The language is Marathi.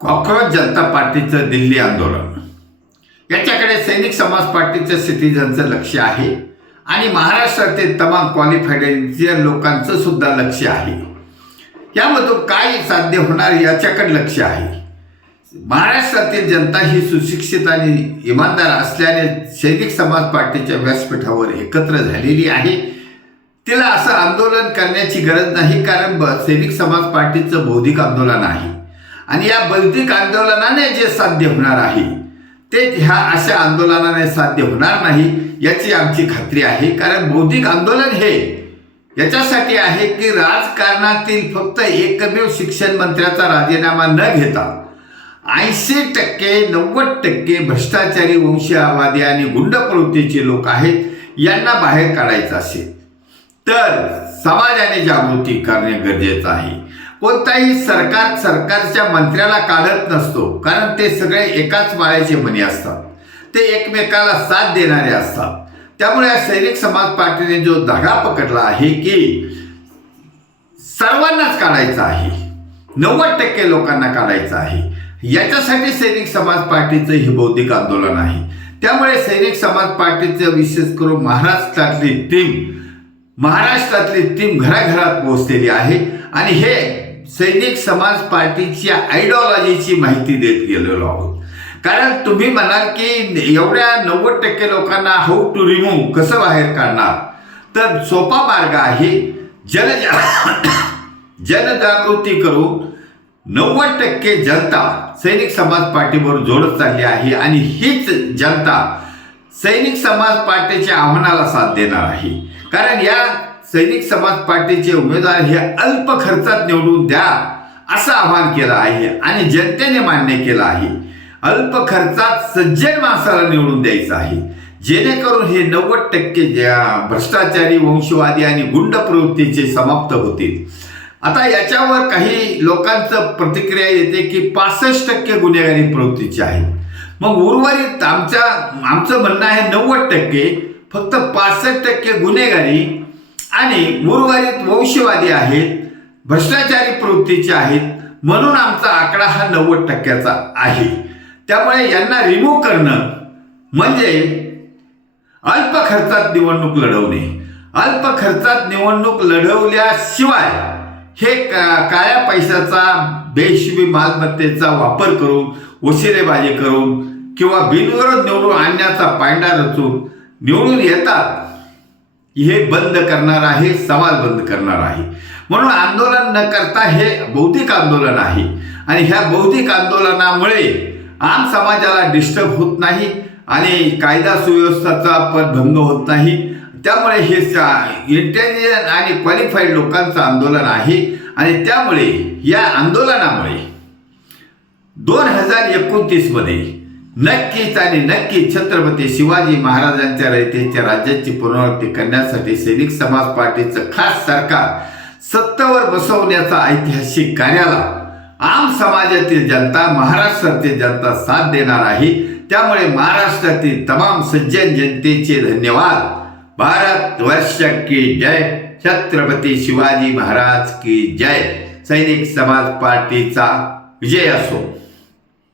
कॉकरोच जनता पार्टीचं दिल्ली आंदोलन याच्याकडे सैनिक समाज पार्टीच्या सिटीजनचं लक्ष आहे आणि महाराष्ट्रातील तमाम क्वालिफाईड इंजिनियर लोकांचं सुद्धा लक्ष आहे. यामधून काय साध्य होणार याच्याकडे लक्ष आहे. महाराष्ट्रातील जनता ही सुशिक्षित आणि इमानदार असल्याने सैनिक समाज पार्टीच्या व्यासपीठावर एकत्र झालेली आहे. तिला असं आंदोलन करण्याची गरज नाही, कारण सैनिक समाज पार्टीचं बौद्धिक आंदोलन आहे आणि या बौद्धिक आंदोलनाने जे साध्य होणार आहे ते ह्या अशा आंदोलनाने साध्य होणार नाही याची आमची खात्री आहे. कारण बौद्धिक आंदोलन हे याच्यासाठी आहे की राजकारणातील फक्त एकमेव शिक्षण मंत्र्याचा राजीनामा न घेता 80% 90% भ्रष्टाचारी वंशवादी आणि गुंड प्रवृत्तीचे लोक आहेत यांना बाहेर काढायचं असेल तर समाजाने जागृती करणे गरजेचं आहे. कोणताही सरकारच्या मंत्र्याला काढत नसतो, कारण ते सगळे एकाच माळ्याचे मणी असतात, ते एकमेकाला साथ देणारे असतात. त्यामुळे सैनिक समाज पार्टीने जो धागा पकडला आहे की सर्वांनाच काढायचं आहे, 90% लोकांना काढायचं आहे, याच्यासाठी सैनिक समाज पार्टीचं हे बौद्धिक आंदोलन आहे. त्यामुळे सैनिक समाज पार्टीचं विशेष करून महाराष्ट्रातली टीम घराघरात पोहोचलेली आहे आणि हे सैनिक समाज पार्टीच्या आयडिओलॉजीची माहिती देत गेलेलो आहोत. कारण तुम्ही म्हणाल की एवढ्या 90% लोकांना हाऊ टू रिमूव्ह कसं बाहेर काढणार, तर सोपा मार्ग आहे. जनजागृती करून 90% जनता सैनिक समाज पार्टीबरोबर जोडत चालली आहे आणि हीच जनता सैनिक समाज पार्टीच्या आव्हानाला साथ देणार आहे. कारण या सैनिक समाज पार्टीचे उमेदवार हे अल्प खर्चात निवडून द्या असं आवाहन केलं आहे आणि जनतेने मान्य केलं आहे. अल्प खर्चात सज्जन माणसाला निवडून द्यायचं आहे, जेणेकरून हे 90% भ्रष्टाचारी वंशवादी आणि गुंड प्रवृत्तीचे समाप्त होतील. आता याच्यावर काही लोकांचं प्रतिक्रिया येते की 65% गुन्हेगारी प्रवृत्तीचे आहेत. मग उर्वरित आमचं म्हणणं आहे 90%, फक्त 65% गुन्हेगारी आणि उर्वरित वंशवादी आहेत, भ्रष्टाचारी प्रवृत्तीचे आहेत, म्हणून आमचा आकडा हा 90%चा आहे. त्यामुळे यांना रिमूव्ह करणं म्हणजे अल्प खर्चात निवडणूक लढवणे. अल्प खर्चात निवडणूक लढवल्याशिवाय हे काळ्या पैशाचा बेहिशोबी मालमत्तेचा वापर करून वशिलेबाजी करून किंवा बिनविरोध निवडून आणण्याचा पायंडा रचून निवडून येतात, हे बंद करणार आहे, समाज बंद करणार आहे. म्हणून आंदोलन न करता हे बौद्धिक आंदोलन आहे आणि ह्या बौद्धिक आंदोलनामुळे आम समाजाला डिस्टर्ब होत नाही आणि कायदा सुव्यवस्थेचा भंग होत नाही. त्यामुळे हे इंटेलिजंट आणि क्वालिफाईड लोकांचं आंदोलन आहे आणि त्यामुळे या आंदोलनामुळे 2029 मध्ये नक्कीच आणि नक्की छत्रपती शिवाजी महाराजांच्या रयतेच्या राज्याची पुनरावृत्ती करण्यासाठी सैनिक समाज पार्टीचं खास सरकार सत्तेवर बसवण्याचा ऐतिहासिक कार्याला आम समाजातील जनता, महाराष्ट्रातील जनता साथ देणार आहे. त्यामुळे महाराष्ट्रातील तमाम सज्जन जनतेचे धन्यवाद. भारत वर्ष की जय. छत्रपती शिवाजी महाराज की जय. सैनिक समाज पार्टीचा विजय असो.